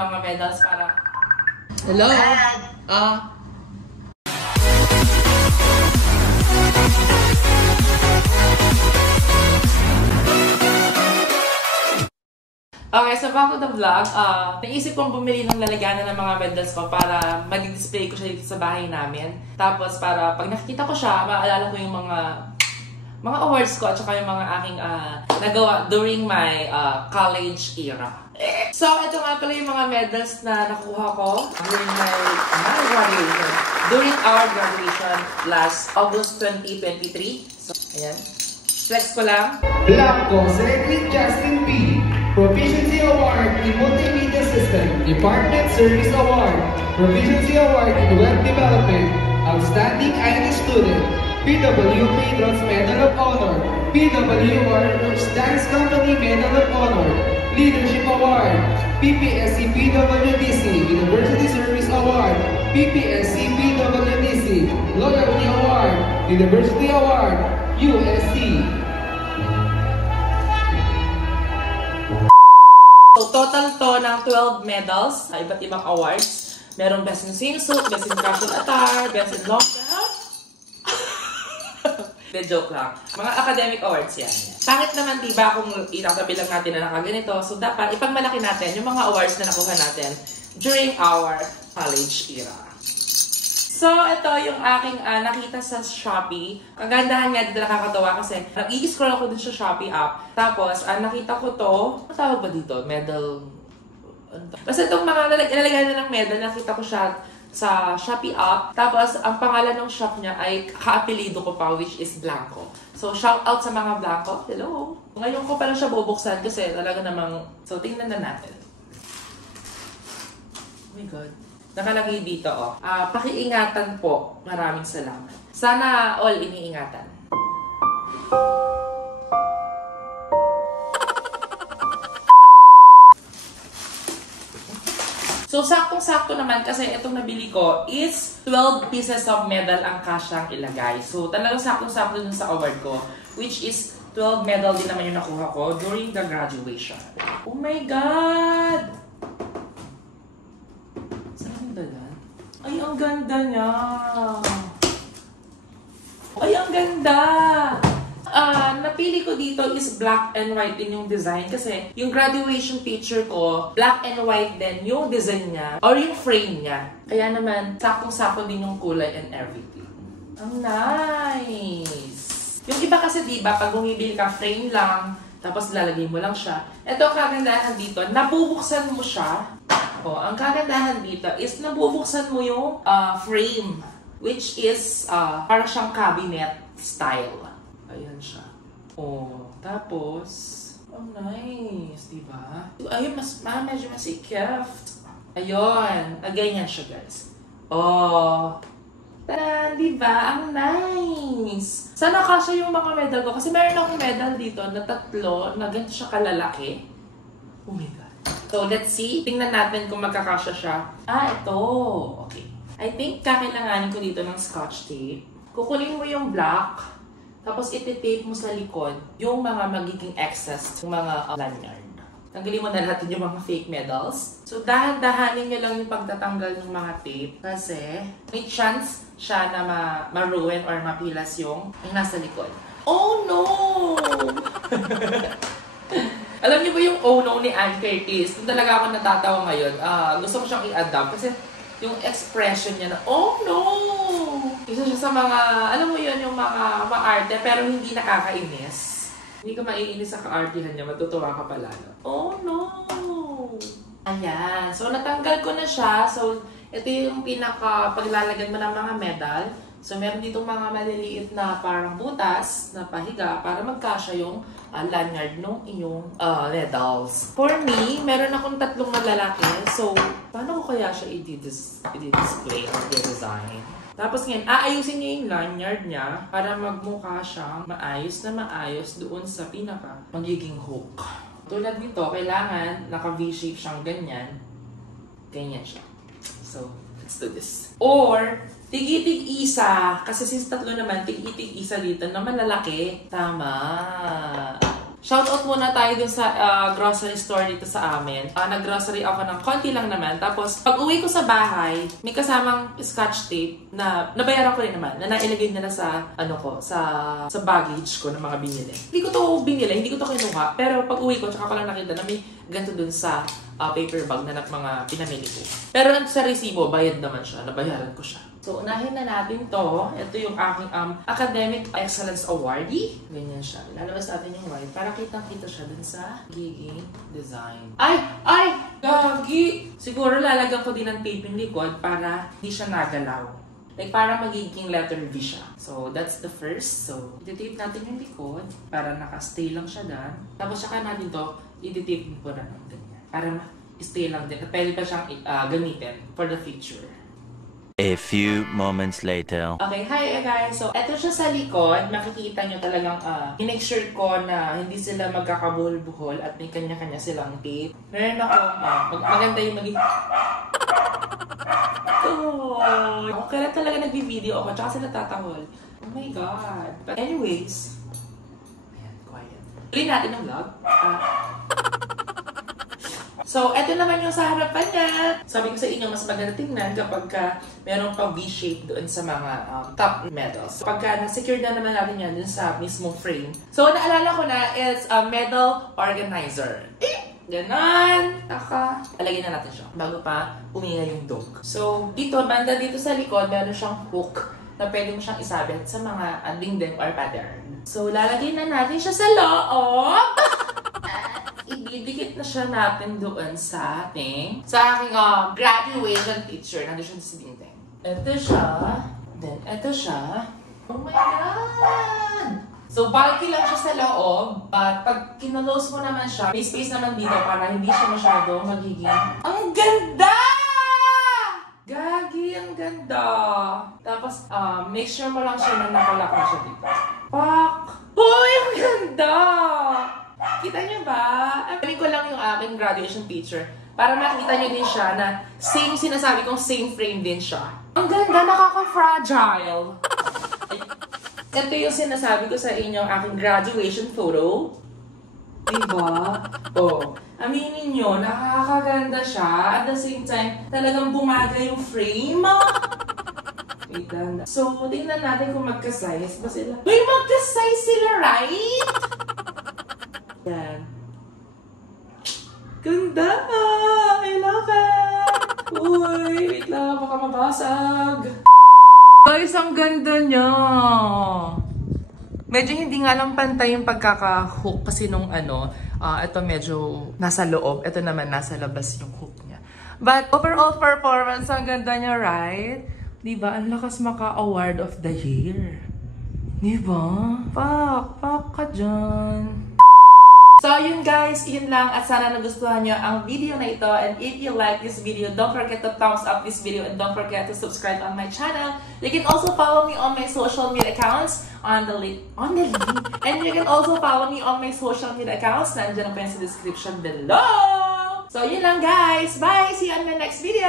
Mga medals para... Hello? Okay, so back to the vlog, naisip kong bumili ng lalagyanan ng mga medals ko para mag-display ko siya dito sa bahay namin. Tapos para pag nakikita ko siya, maalala ko yung mga awards ko at saka yung mga aking nagawa during my college era. So, ito nga pala yung mga medals na nakuha ko during my graduation. During our graduation last August 2023. So, ayan. Flex ko lang. Blanco, Cedric Justin P. Proficiency Award in Multimedia System. Department Service Award. Proficiency Award in Web Development. Outstanding IT Student. PW Patrons Medal of Honor. PW Warriors Dance Company Medal of Honor. Leadership Award. PPSC PWDC University Service Award. PPSC PWDC Loyalty Award. University Award. USC. So, total to ng 12 medals sa iba't ibang awards. Merong Best in Swimsuit, Best in Casual Attire, Best in Long Gown. De joke lang. Mga academic awards yan. Pangit naman diba kung itatabi lang natin na nakaganito. So, dapat ipagmalaki natin yung mga awards na nakuha natin during our college era. So, ito yung aking nakita sa Shopee. Kagandahan nga dito, nakakatawa kasi nag-i-scroll ako dun sa Shopee app. Tapos, nakita ko to, ano tawag ba dito? Medal... Basta itong mga ilalagay na ng medal, nakita ko siya sa Shopee app. Tapos, ang pangalan ng shop niya ay kaapelido ko pa, which is Blanco. So, shout out sa mga Blanco. Hello! Ngayon ko pa lang siya bubuksan kasi talaga namang... So, tingnan na natin. Oh my God. Nakalagay dito, pakiingatan po. Maraming salamat. Sana all iniingatan. So, saktong-sakto naman kasi itong nabili ko is 12 pieces of medal ang kasyang ilagay. So, talagang saktong-sakto dun sa award ko, which is 12 medal din naman yung nakuha ko during the graduation. Oh my God! Ay, ang ganda niya. Ay, ang ganda. Napili ko dito is black and white din yung design kasi yung graduation picture ko, black and white din yung design niya or yung frame niya. Kaya naman, sakong-sakto din yung kulay and everything. Ang nice. Yung iba kasi diba, pag bumibili ka frame lang, tapos lalagay mo lang siya. Ito kagandahan dito, nabubuksan mo siya. Ang kagandahan dito is nabubuksan mo yung frame, which is parang siyang cabinet style. Ayan siya. Tapos, nice, diba? Ayun, medyo masikip. Ayun, ganyan siya, guys. Tada, diba? Ang nice! Sana kasya yung mga medal ko. Kasi meron akong medal dito na 3 na ganito siya kalalaki. Oh my God. So, let's see. Tingnan natin kung magkakasya siya. Ito. Okay. I think kakailanganin ko dito ng scotch tape. Kukunin mo yung black, tapos iti-tape mo sa likod yung mga magiging excess, yung mga lanyard. Tanggalin mo na natin yung mga fake medals. So, dahan-dahanin nyo lang yung pagtatanggal ng mga tape kasi may chance siya na ma-ruin or mapilas yung nasa likod. Oh no! Alam niyo ba yung oh no ni Ann Curtis? Kung talaga ako natatawa ngayon, gusto ko siyang i-adapt kasi yung expression niya na, oh no! Isa siya sa mga, alam mo yun, yung mga maarte pero hindi nakakainis. Hindi ka maiinis sa kaartihan niya, matutuwa ka pala. No? Oh no! Ayan. So, natanggal ko na siya. So, ito yung pinaka-paglalagyan mo ng mga medal. So, meron ditong mga maliliit na parang butas na pahiga para magkasya yung lanyard ng iyong medals. For me, meron akong 3 malalaki. So, paano ko kaya siya i-display or i-design? Tapos ngayon, aayusin niya yung lanyard niya para magmukha siyang maayos na maayos doon sa pinaka magiging hook. Tulad nito, kailangan naka-V-shape siyang ganyan. Ganyan siya. So, let's do this. Or, tig-itig isa, kasi since 3 naman, tig-itig isa dito na malalaki. Tama. Shoutout muna tayo dun sa grocery store dito sa amin. Nag-grocery ako ng konti lang naman. Tapos, pag uwi ko sa bahay, may kasamang scotch tape na nabayaran ko rin naman. Na nailagay nila sa, sa baggage ko ng mga binili. Hindi ko to binili, hindi ko to kinuha. Pero pag uwi ko, tsaka ko lang nakita na may ganito dun sa paper bag na mga pinamili ko. Pero sa resibo, bayad naman siya. Nabayaran ko siya. So, unahin na natin to. Ito yung aking Academic Excellence Awardee. Ganyan siya. Lalabas natin yung white para kitang-kita siya dun sa giging design. Ay! Gagi! Siguro lalagyan ko din ng tape yung likod para hindi siya nagalaw. Like, para magiging letter V siya. So, that's the first. So, i-tape natin yung likod para naka-stay lang siya dyan. Tapos, saka natin to, i-tape ko na ng ganyan. Para stay lang din. At pwede pa siyang gamitin for the future. A few moments later. Okay, hi guys. So, eto siya sa likod. Makikita nyo talagang in-make sure ko na hindi sila magkakabuhol-buhol at may kanya-kanya silang tape. Meron ako, maganda yung maging... Okay na talaga nag-video ako, tsaka sila tatahol. Oh my God. But anyways, ayan, quiet. Tuloy natin ang vlog. So, eto naman yung sa harapan niya. Sabi ko sa inyo, mas maganda tingnan kapag meron pang V-shape doon sa mga top medals. Pagka na-secure na naman natin yan dun sa mismong frame. So, naalala ko na, it's a medal organizer. Ganon. Alagyan na natin siya bago pa umingay yung dog. So, banda dito sa likod, meron siyang hook na pwede mo siyang isabit sa mga dingding or pattern. So, lalagyan na natin siya sa loob. Ididikit na siya natin doon sa aking graduation picture. Nandun siya sa dingding. Ito siya. Then, ito siya. Oh my God! So, bulky lang siya sa loob. But, pag kinalose mo naman siya, may space naman dito para hindi siya masyado magiging... Ang ganda! Gagi, ang ganda! Tapos, make sure mo lang siya na nakalock na siya dito. Fuck! Hoy, ang ganda! Kita niyo ba? Gawin ko lang yung aking graduation picture para makita niyo din siya na same sinasabi kong same frame din siya. Ang ganda, nakaka-fragile! Ito yung sinasabi ko sa inyo, aking graduation photo. Diba? Oh, aminin nyo, nakakaganda siya. At the same time, talagang bumagay yung frame. Wait lang. So, tingnan natin kung magka-size ba sila. Uy, magka-size sila, right? Yan. Ganda! I love it! Uy, wait lang, baka mabasag. Guys, ang ganda niya. Medyo hindi nga lang pantay yung pagkaka-hook kasi nung ito medyo nasa loob. Ito naman nasa labas yung hook niya. But overall performance, ang ganda niya, right? Diba? Ang lakas maka-award of the year. Diba? Pak ka dyan. So, yun guys, yun lang at sana nagustuhan nyo ang video na ito. And if you like this video, don't forget to thumbs up this video and don't forget to subscribe on my channel. You can also follow me on my social media accounts on the link. And you can also follow me on my social media accounts. Nandiyan ang sa description below. So, yun lang guys. Bye! See you on my next video.